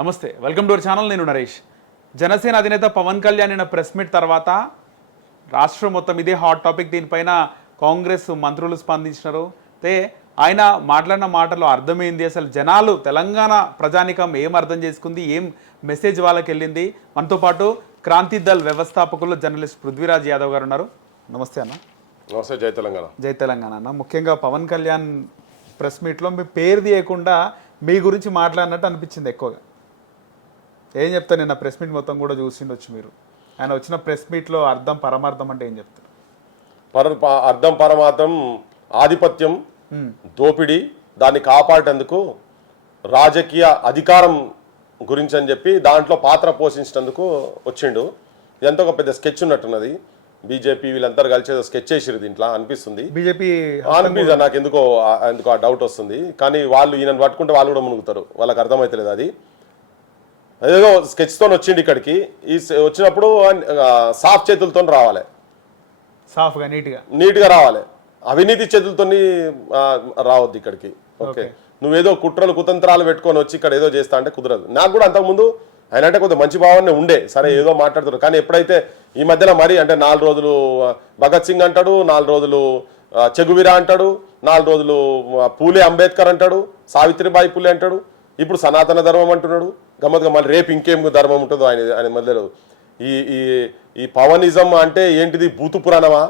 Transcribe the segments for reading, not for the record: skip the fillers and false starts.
నమస్తే, welcome to our channel. నేను నరేష్. జనసేన అధినేత పవన్ కళ్యాణ్ నిన్న ప్రెస్ మీట్ తర్వాత రాష్ట్రం మొత్తం ఇదే హాట్ టాపిక్. దీనిపైన కాంగ్రెస్ మంత్రులు స్పందించినారు. అయితే ఆయన మాట్లాడిన మాటలో అర్థమైంది, అసలు జనాలు తెలంగాణ ప్రజానికం ఏం అర్థం చేసుకుంది, ఏం మెసేజ్ వాళ్ళకి వెళ్ళింది. మనతో పాటు క్రాంతి దళ్ వ్యవస్థాపకులు జర్నలిస్ట్ పృథ్వీరాజ్ యాదవ్ గారు ఉన్నారు. నమస్తే అన్న. నమస్తే. జై తెలంగాణ. జై తెలంగాణ అన్న. ముఖ్యంగా పవన్ కళ్యాణ్ ప్రెస్ మీట్లో మీ పేరు తీయకుండా మీ గురించి మాట్లాడినట్టు అనిపించింది ఎక్కువగా. ఏం చెప్తారు? నిన్న ప్రెస్ మీట్ మొత్తం కూడా చూసిండొచ్చు మీరు. ఆయన వచ్చిన ప్రెస్ మీట్లో అర్థం పరమార్థం అంటే ఏం చెప్తారు? అర్థం పరమార్థం ఆధిపత్యం, దోపిడీ, దాన్ని కాపాడేందుకు రాజకీయ అధికారం గురించి అని చెప్పి దాంట్లో పాత్ర పోషించినందుకు వచ్చిండు. ఇదంతా ఒక పెద్ద స్కెచ్ ఉన్నట్టున్నది. బీజేపీ వీళ్ళందరూ కలిసి స్కెచ్ చేసిరు దీంట్లో అనిపిస్తుంది. బీజేపీ నాకు ఎందుకో ఆ డౌట్ వస్తుంది. కానీ వాళ్ళు ఈయనను పట్టుకుంటే వాళ్ళు కూడా మునుగుతారు, వాళ్ళకి అర్థమవుతలేదు. అది అదేదో స్కెచ్తో వచ్చిండు ఇక్కడికి. ఈ వచ్చినప్పుడు సాఫ్ చేతులతో రావాలి, సాఫ్గా నీట్గా రావాలి. అవినీతి చేతులతో రావద్దు ఇక్కడికి. ఓకే, నువ్వేదో కుట్రలు కుతంత్రాలు పెట్టుకొని వచ్చి ఇక్కడ ఏదో చేస్తా అంటే కుదరదు. నాకు కూడా అంతకుముందు ఆయన అంటే కొంచెం మంచి భావనే ఉండే, సరే ఏదో మాట్లాడుతున్నారు. కానీ ఎప్పుడైతే ఈ మధ్యలో మరి అంటే 4 రోజులు భగత్ సింగ్ అంటాడు, 4 రోజులు చెగువీరా అంటాడు, 4 రోజులు పూలే అంబేద్కర్ అంటాడు, సావిత్రిబాయి పూలే అంటాడు, ఇప్పుడు సనాతన ధర్మం అంటున్నాడు. గమ్మత్తుగా మళ్ళీ రేపు ఇంకేం ధర్మం ఉంటుందో ఆయన మధ్యలో. ఈ ఈ ఈ పవనిజం అంటే ఏంటిది? బూతు పురాణమా?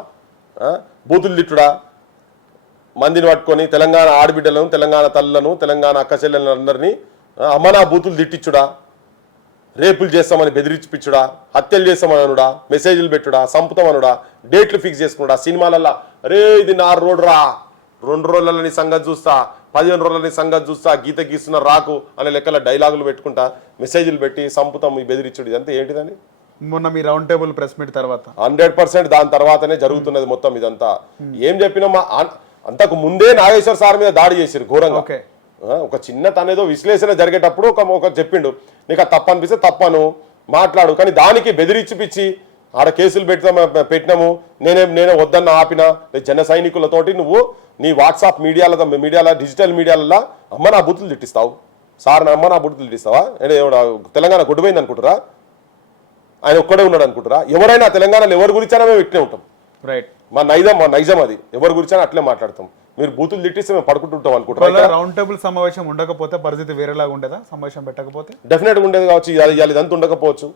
బూతులు తిట్టుడా? మందిని పట్టుకొని తెలంగాణ ఆడబిడ్డలను, తెలంగాణ తల్లులను, తెలంగాణ అక్క చెల్లెలను అందరినీ అమ్మనా బూతులు తిట్టించుడా? రేపులు చేస్తామని బెదిరించిపిచ్చుడా? హత్యలు చేస్తామనుడా? మెసేజ్లు పెట్టుడా? సంపుతామనుడా? డేట్లు ఫిక్స్ చేసుకున్నాడా? సినిమాలల్లా రే ఇది 4 రోడ్ రా, 2 రోజులని సంగతి చూస్తా, 15 రోజులని సంగతి చూస్తా, గీత గీస్తున్న రాకు అనే లెక్కల డైలాగులు పెట్టుకుంటా, మెసేజ్లు పెట్టి సంపుతాం ఈ బెదిరించుడు. ఇదంతా ఏంటిదని మొన్న మీ రౌండ్ టేబుల్ ప్రెస్ మీట్ తర్వాత 100% దాని తర్వాతనే జరుగుతున్నది మొత్తం ఇదంతా. ఏం చెప్పినా అంతకు ముందే నాగేశ్వర సార్ మీద దాడి చేశారు ఘోరంగా. ఒక చిన్న తనేదో విశ్లేషణ జరిగేటప్పుడు ఒక చెప్పిండు, నీకు అది తప్పు అనిపిస్తే తప్పను మాట్లాడు, కానీ దానికి బెదిరించిపిచ్చి ఆడ కేసులు పెట్టినాము, నేనే వద్దన్న ఆపిన జన సైనికులతోటి నువ్వు నీ వాట్సాప్ మీడియాల డిజిటల్ మీడియాలలో అమ్మ నా బూతులు తిట్టిస్తావు, సార్ అమ్మ నా బూతులు తిట్టిస్తావా? తెలంగాణ గొడ్డుపోయింది అనుకుంటారా? ఆయన ఒక్కడే ఉన్నాడు అనుకుంటారా? ఎవరైనా తెలంగాణలో ఎవరి గురించైనా మేము ఇట్లే ఉంటాం. రైట్, మా నైజం అది. ఎవరి గురించైనా అట్లే మాట్లాడతాం. మీరు బూతులు తిట్టిస్తే మేము పడుకుంటుంటాం అనుకుంటారా? రౌండ్ టేబుల్ సమావేశం ఉండకపోతే పరిస్థితి వేరేలాగా ఉండేదా? సమావేశం పెట్టకపోతే డెఫినెట్ గా ఉండేది కావచ్చు. ఇవాళ ఇదంతా ఉండకపోవచ్చు.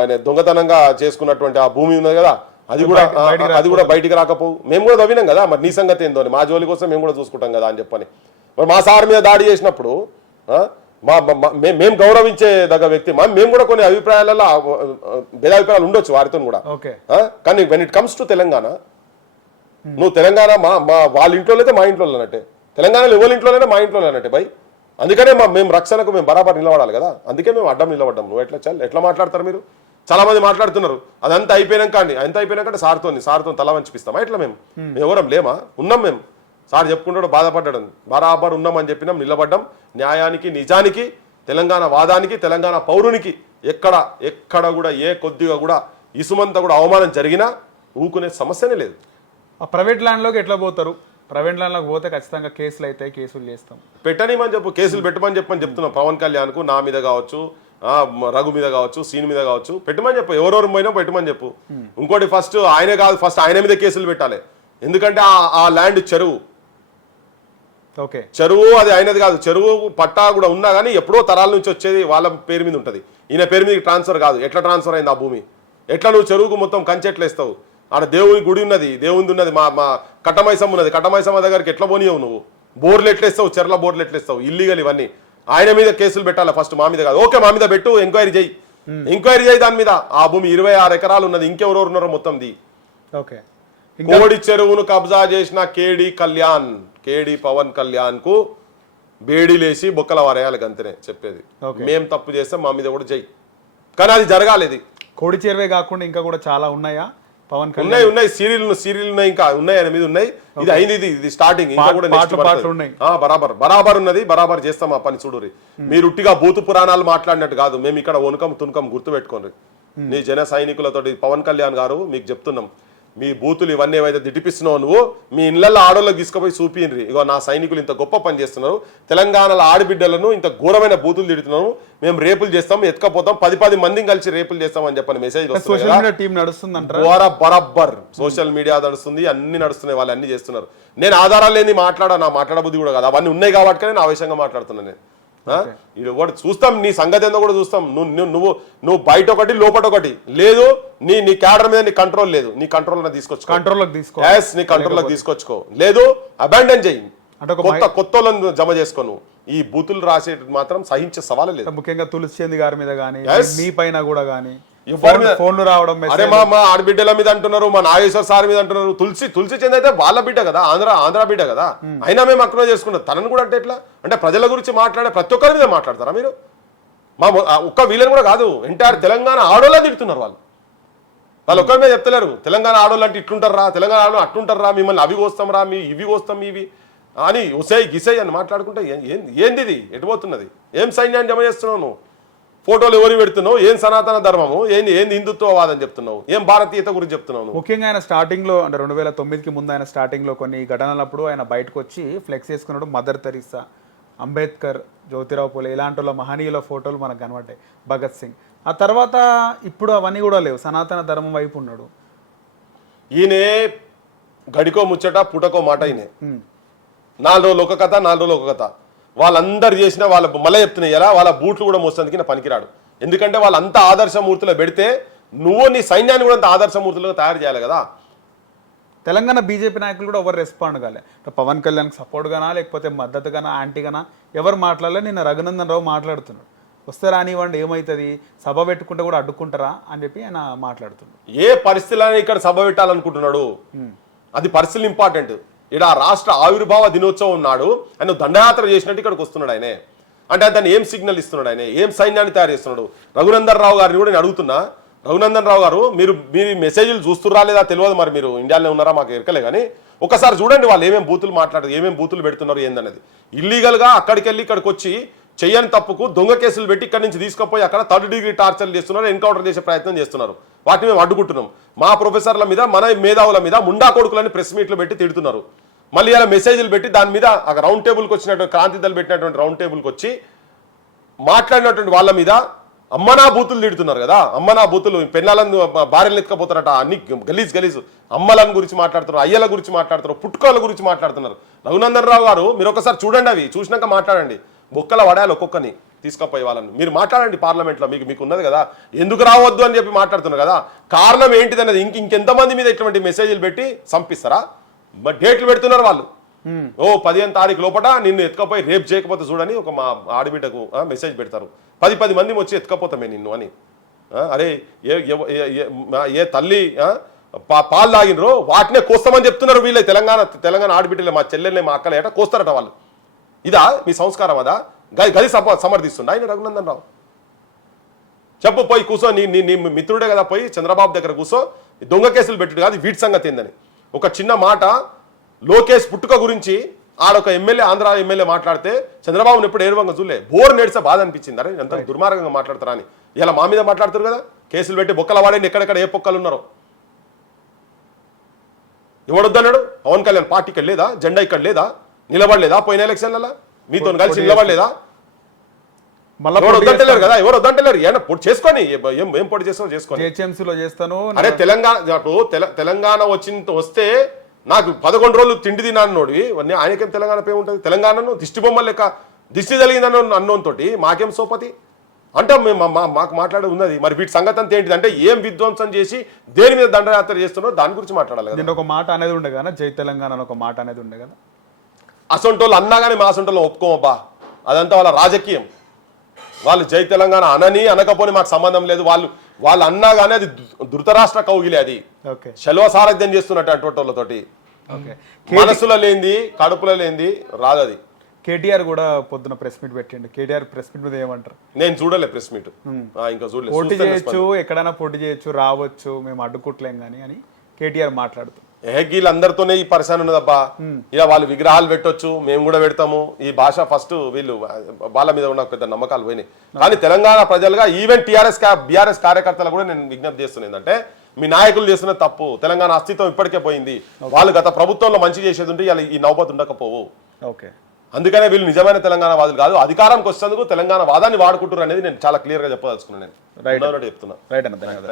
ఆయన దొంగతనంగా చేసుకున్నటువంటి ఆ భూమి ఉన్నది కదా, అది కూడా బయటికి రాకపోవు. మేము కూడా తవ్వినాం కదా, మరి నీ సంగతి ఏందో అని మా జోలి కోసం మేము కూడా చూసుకుంటాం కదా అని చెప్పని. మరి మా సార్ మీద దాడి చేసినప్పుడు మేము గౌరవించే దగ్గ వ్యక్తి మేము కూడా కొన్ని అభిప్రాయాలలో భేదాభిప్రాయాలు ఉండొచ్చు వారితో కూడా. కానీ when it comes to Telangana, నువ్వు తెలంగాణ మా వాళ్ళ ఇంట్లో అయితే మా ఇంట్లో అన్నట్టే, తెలంగాణలో ఎవరి ఇంట్లోనే మా ఇంట్లో అన్నట్టే భయ్. అందుకనే మేము రక్షణకు మేము బరాబర్ నిలబడాలి కదా, అందుకే మేము అడ్డం నిలబడ్డాం. నువ్వు ఎట్లా మాట్లాడతారు? మీరు చాలా మంది మాట్లాడుతున్నారు అదంతా అయిపోయినాక సార్తో తల వంచిపిస్తామా? ఎట్లా మేము ఎవరం లేమా? ఉన్నాం మేము. సార్ చెప్పుకుంటాడు బాధపడ్డాడు, బరాబర్ ఉన్నామని చెప్పినాం, నిలబడ్డాం. న్యాయానికి, నిజానికి, తెలంగాణ వాదానికి, తెలంగాణ పౌరునికి ఎక్కడ కూడా ఏ కొద్దిగా కూడా ఇసుమంతా కూడా అవమానం జరిగినా ఊకునే సమస్యనే లేదు. ప్రైవేట్ ల్యాండ్లోకి ఎట్లా పోతారు? ప్రైవేట్ ల్యాండ్లోకి పోతే ఖచ్చితంగా కేసులు అవుతాయి, కేసులు చేస్తాం. పెట్టనిమని చెప్పు, కేసులు పెట్టమని చెప్తున్నాం. పవన్ కళ్యాణ్కు, నా మీద కావచ్చు, రఘు మీద కావచ్చు, సీన్ మీద కావచ్చు, పెట్టమని చెప్పు. ఎవరెవరు పోయినా పెట్టమని చెప్పు. ఇంకోటి ఫస్ట్ ఆయనే కాదు, ఫస్ట్ ఆయన మీద కేసులు పెట్టాలి. ఎందుకంటే ఆ ల్యాండ్ చెరువు అది అయినది కాదు. చెరువు పట్టా కూడా ఉన్నా కానీ ఎప్పుడో తరాల నుంచి వచ్చేది వాళ్ళ పేరు మీద ఉంటుంది. ఈయన పేరు మీద ట్రాన్స్ఫర్ కాదు. ఎట్లా ట్రాన్స్ఫర్ అయింది ఆ భూమి? ఎట్లా నువ్వు చెరువుకు మొత్తం కంచెట్లు వేస్తావు? ఆడ దేవుని గుడి ఉన్నది, దేవుంది ఉన్నది, మా కట్టమైసమ్మ ఉన్నది, కట్టమైసమ్మ దగ్గరికి ఎట్లా పోనీయవు నువ్వు? బోర్లు ఎట్లేస్తావు, చెర్ల బోర్లు ఎట్లేస్తావు? ఇల్లీగల్ ఇవన్నీ. ఆయన మీద కేసులు పెట్టాలి ఫస్ట్, మా మీద కాదు. ఓకే, మా మీద పెట్టు, ఎంక్వైరీ చేయి దాని మీద. ఆ భూమి 26 ఎకరాలు ఉన్నది, ఇంకెవరెవరు ఉన్నారో మొత్తంది. కోడి చెరువును కబ్జా చేసిన కేడి పవన్ కళ్యాణ్ కు బేడీలేసి బొక్కల వారేయాలి అంతనే చెప్పేది. మేం తప్పు చేస్తే మా మీద కూడా జై, కానీ అది జరగాలి. కోడి చెరువే కాకుండా ఇంకా కూడా చాలా ఉన్నాయా పవన్ కళ్యాణ్? ఉన్నాయి సీరియల్ ఉన్నాయి, ఇంకా ఉన్నాయి, ఆయన మీద ఉన్నాయి. ఇది అయింది, ఇది స్టార్టింగ్. ఇంకా కూడా బరాబర్ ఉన్నది, బరాబర్ చేస్తాం ఆ పని. చూడురి, మీరు ఉట్టిగా భూతు పురాణాలు మాట్లాడినట్టు కాదు. మేము ఇక్కడ వణుకం తునకం గుర్తు పెట్టుకోండి. నీ జన సైనికులతో పవన్ కళ్యాణ్ గారు మీకు చెప్తున్నాం, మీ బూతులు ఇవన్నీ ఏవైతే దిటిపిస్తున్నావు నువ్వు మీ ఇళ్లలో ఆడోళ్ళకి తీసుకుపోయి చూపిన్రి. ఇగో నా సైనికులు ఇంత గొప్ప పని చేస్తున్నారు, తెలంగాణలో ఆడబిడ్డలను ఇంత ఘోరమైన బూతులు తిడుతున్నాము, మేము రేపులు చేస్తాం, ఎత్తుకపోతాం, 10 మందిని కలిసి రేపులు చేస్తామని చెప్పని మెసేజ్ బరాబర్ సోషల్ మీడియా నడుస్తుంది, అన్ని నడుస్తున్నాయి, వాళ్ళు అన్ని చేస్తున్నారు. నేను ఆధారాలు లేని నా మాట్లాడబుద్ధి కూడా కాదు, అవన్నీ ఉన్నాయి కాబట్టి నేను ఆవేశంగా మాట్లాడుతున్నాను. నేను ఇది ఒకటి చూస్తాం, నీ సంగతి ఏందో కూడా చూస్తాం. నువ్వు బయట ఒకటి లోపల ఒకటి లేదు, నీ క్యాడర్ మీద నీ కంట్రోల్ లేదు, నీ కంట్రోల్ తీసుకొచ్చుకో, నీ కంట్రోల్లోకి తీసుకొచ్చుకో, లేదు అబాండన్ చెయ్యి, కొత్త వాళ్ళని జమ చేసుకోను. ఈ బూతులు రాసే మాత్రం సహించే సవాలు లేదు. ముఖ్యంగా తులసి గారి మీద కానీ మీ పైన కూడా కానీ ఫోన్లు రావడం, అరే మా ఆడబిడ్డల మీద అంటున్నారు, మా నాగేశ్వర్ సార్ మీద అంటున్నారు. తులసి చంద్ అయితే వాళ్ళ బిడ్డ కదా, ఆంధ్ర బిడ్డ కదా, అయినా మేము అక్కడ చేసుకుంటాం. తనను కూడా అంటే ఎట్లా అంటే ప్రజల గురించి మాట్లాడే ప్రతి ఒక్కరి మీద మాట్లాడతారా మీరు? మా ఒక్క వీళ్ళని కూడా కాదు, ఎంటైర్ తెలంగాణ ఆడోళ్ళని తిడుతున్నారు వాళ్ళు ఒక్కరి మీద చెప్తలేరు. తెలంగాణ ఆడోళ్ళు అంటే ఇట్లుంటారా, తెలంగాణ ఆడోళ్ళు అట్లుంటారా, మిమ్మల్ని అవి కోస్తాం రా, మీ ఇవి కోస్తాం ఇవి అని ఉసై గిసై అని మాట్లాడుకుంటే ఏంది ఇది? ఎటుపోతున్నది? ఏం సైన్యాన్ని జమ చేస్తున్నావు నువ్వు? ఫోటోలు ఎవరు పెడుతున్నావు? ఏం సనాతన ధర్మము, ఏంది హిందుత్వవాదం చెప్తున్నావు, ఏం భారతీయత గురించి చెప్తున్నావు? ముఖ్యంగా ఆయన స్టార్టింగ్ లో అంటే 2009కి ముందు ఆయన స్టార్టింగ్ లో కొన్ని ఘటనలప్పుడు ఆయన బయటకు వచ్చి ఫ్లెక్స్ చేసుకున్నాడు. మదర్ తెరీసా, అంబేద్కర్, జ్యోతిరావు పూలే ఇలాంటి వాళ్ళ మహనీయుల ఫోటోలు మనకు కనబడ్డాయి, భగత్ సింగ్. ఆ తర్వాత ఇప్పుడు అవన్నీ కూడా లేవు, సనాతన ధర్మం వైపు ఉన్నాడు. ఈయనే గడికో ముచ్చట పుటకో మాట, ఈయన 4 రోజులు ఒక కథ, 4 రోజులు ఒక కథ. వాళ్ళందరు చేసిన వాళ్ళ మళ్ళీ చెప్తున్నాయి ఎలా వాళ్ళ బూట్లు కూడా మోసేందుకు పనికిరాడు. ఎందుకంటే వాళ్ళంతా ఆదర్శమూర్తిలో పెడితే నువ్వు నీ సైన్యాన్ని కూడా అంత ఆదర్శమూర్తులుగా తయారు చేయాలి కదా. తెలంగాణ బీజేపీ నాయకులు కూడా ఎవరు రెస్పాండ్ కాలే, పవన్ కళ్యాణ్కి సపోర్ట్ గానా లేకపోతే మద్దతుగానా యాంటీగానా ఎవరు మాట్లాడలే. నిన్న రఘునందన్ రావు మాట్లాడుతున్నాడు, వస్తే రానివ్వండి ఏమవుతుంది, సభ పెట్టుకుంటే కూడా అడ్డుకుంటారా అని చెప్పి ఆయన మాట్లాడుతున్నాడు. ఏ పరిస్థితుల్లో ఇక్కడ సభ పెట్టాలనుకుంటున్నాడు, అది పరిస్థితులు ఇంపార్టెంట్. ఇక్కడ రాష్ట్ర ఆవిర్భావ దినోత్సవం నాడు ఆయన దండయాత్ర చేసినట్టు ఇక్కడికి వస్తున్నాడు. ఆయనే అంటే దాన్ని ఏం సిగ్నల్ ఇస్తున్నాడు, ఆయన ఏం సైన్యాన్ని తయారు చేస్తున్నాడు? రఘునందన్ రావు గారిని కూడా నేను అడుగుతున్నా, రఘునందన్ రావు గారు మీరు మెసేజ్లు చూస్తురా లేదా తెలియదు, మరి మీరు ఇండియాలో ఉన్నారా మాకు ఎరకలే, కానీ ఒకసారి చూడండి వాళ్ళు ఏమేమి బూతులు మాట్లాడారు, ఏమేమి బూతులు పెడుతున్నారు ఏందనేది. ఇల్లీగల్గా అక్కడికి వెళ్ళి ఇక్కడికి వచ్చి చెయ్యని తప్పుకు దొంగ కేసులు పెట్టి ఇక్కడి నుంచి తీసుకుపోయి అక్కడ 3rd డిగ్రీ టార్చర్లు చేస్తున్నారు, ఎన్కౌంటర్ చేసే ప్రయత్నం చేస్తున్నారు. వాటిని మేము అడ్డుకుంటున్నాం. మా ప్రొఫెసర్ల మీద, మన మేధావుల మీద ముండా కొడుకులని ప్రెస్ మీట్లు పెట్టి తిడుతున్నారు. మళ్ళీ అలా మెసేజ్లు పెట్టి దాని మీద ఒక రౌండ్ టేబుల్కి వచ్చినటువంటి క్రాంతి దళ పెట్టినటువంటి రౌండ్ టేబుల్కి వచ్చి మాట్లాడినటువంటి వాళ్ళ మీద అమ్మనా బూతులు తిడుతున్నారు కదా. అమ్మనా బూతులు, పెళ్ళాలను భార్యలు ఎత్తుకపోతారట, అన్ని గలీజు అమ్మలను గురించి మాట్లాడుతున్నారు, అయ్యల గురించి మాట్లాడుతున్నారు, పుట్టుకోల గురించి మాట్లాడుతున్నారు. రఘునందన్ రావు గారు మీరు ఒకసారి చూడండి, అవి చూసినాక మాట్లాడండి. బొక్కల వడాలి ఒక్కొక్కని తీసుకపోయి వాళ్ళని మీరు మాట్లాడండి పార్లమెంట్లో, మీకు ఉన్నది కదా, ఎందుకు రావద్దు అని చెప్పి మాట్లాడుతున్నారు కదా. కారణం ఏంటిది అనేది ఇంకెంతమంది మీద ఇటువంటి మెసేజ్లు పెట్టి చంపిస్తారా? డేట్లు పెడుతున్నారు వాళ్ళు. 15వ తారీఖు లోపల నిన్ను ఎత్తుకపోయి రేపు చేయకపోతే చూడని ఒక మా ఆడబిడ్డకు మెసేజ్ పెడతారు. 10 మంది వచ్చి ఎత్తుకపోతామే నిన్ను అని. అరే ఏ తల్లి పాలు తాగినరో వాటినే కోస్తామని చెప్తున్నారు వీళ్ళే. తెలంగాణ ఆడబిడ్డలే, మా చెల్లెల్ని మా అక్కలే ఏట కోస్తారట వాళ్ళు. ఇదా మీ సంస్కారం? అదా గది సమర్థిస్తుండ ఆయన రఘునందన్ రావు? చెప్పు, పోయి కూర్చో, నీ మిత్రుడే కదా, పోయి చంద్రబాబు దగ్గర కూర్చో, దొంగ కేసులు పెట్టుడు కాదు వీటి సంగతి ఏందని. ఒక చిన్న మాట, లోకేష్ పుట్టుక గురించి ఆడొక ఎమ్మెల్యే, ఆంధ్ర ఎమ్మెల్యే మాట్లాడితే చంద్రబాబుని ఎప్పుడు ఏరువంగా చూడలే, బోర్ నేడిసే బాధ అనిపించింది. అరే ఎంత దుర్మార్గంగా మాట్లాడతారా అని. ఇలా మా మీద మాట్లాడుతారు కదా, కేసులు పెట్టి బొక్కల వాడేది ఎక్కడెక్కడ ఏ పొక్కలు ఉన్నారో. ఎవడొద్దన్నాడు? పవన్ కళ్యాణ్ పార్టీ ఇక్కడ లేదా, జెండా ఇక్కడ లేదా, నిలబడలేదా పోయిన ఎలక్షన్లలో మీతో కలిసి నిలబడలేదా? ఎవరు వద్దంటలేరు కదా, ఎవరు వద్దంటలేరు. ఏమైనా పొడి చేసుకొని ఏం పొడి చేస్తాను. అరే తెలంగాణ వస్తే నాకు 11 రోజులు తిండి తిన్నానోడివి, ఆయనకేం తెలంగాణ పే ఉంటుంది? తెలంగాణను దిష్టి బొమ్మలు లెక్క దిష్టి జరిగిందని అన్నోంతో మాకేం సోపతి అంటే మాకు మాట్లాడే ఉన్నది. మరి వీటి సంగతి అంతా ఏంటిది అంటే ఏం విధ్వంసం చేసి దేని మీద దండయాత్ర చేస్తున్నారో దాని గురించి మాట్లాడాలి కదా. ఒక మాట అనేది ఉండే కదా, జై తెలంగాణ ఒక మాట అనేది ఉండే కదా. అసొంటోళ్ళు అన్నా కానీ మా అసొంటోళ్ళు ఒప్పుకోమబ్బా, అదంతా వాళ్ళ రాజకీయం. వాళ్ళు జై తెలంగాణ అనని అనకపోని మాకు సంబంధం లేదు. వాళ్ళు అన్నా కానీ అది ధృతరాష్ట్ర కౌగిలే, అది శల్వ సారథ్యం చేస్తున్నట్టు అటువంటి వాళ్ళతోటి. మనసులో లేనిది కడుపులో లేనిది రాదు. అది కేటీఆర్ కూడా పొద్దున ప్రెస్ మీట్ పెట్టిండు. కేటీఆర్ ప్రెస్ మీట్ మీద ఏమంటారు? నేను చూడలే ప్రెస్ మీట్, ఇంకా చూడలేదు. పోటీ చేయొచ్చు, ఎక్కడైనా పోటీ చేయొచ్చు, రావచ్చు, మేము అడ్డుకోవట్లేం కానీ అని కేటీఆర్ మాట్లాడుతూ, వీళ్ళందరితోనే ఈ పరిశాన్ ఉన్నదబ్బా. ఇక వాళ్ళు విగ్రహాలు పెట్టొచ్చు, మేము కూడా పెడతాము. ఈ భాష ఫస్ట్ వీళ్ళు వాళ్ళ మీద ఉన్న పెద్ద నమ్మకాలు పోయినాయి. కానీ తెలంగాణ ప్రజలుగా ఈవెన్ బీఆర్ఎస్ కార్యకర్తలు కూడా నేను విజ్ఞప్తి చేస్తున్నా ఏంటంటే మీ నాయకులు చేస్తున్న తప్పు, తెలంగాణ అస్తిత్వం ఇప్పటికే పోయింది. వాళ్ళు గత ప్రభుత్వంలో మంచి చేసేది ఉంటే ఇలా ఈ నౌబత్ ఉండకపోవు. ఓకే, అందుకనే వీళ్ళు నిజమైన తెలంగాణ వాదులు కాదు, అధికారంకి వచ్చేందుకు తెలంగాణ వాదాన్ని వాడుకుంటారు అనేది నేను చాలా క్లియర్ గా చెప్పదలుచుకున్నాను. నేను చెప్తున్నా. రైట్ అన్న, ధన్యవాదాలు.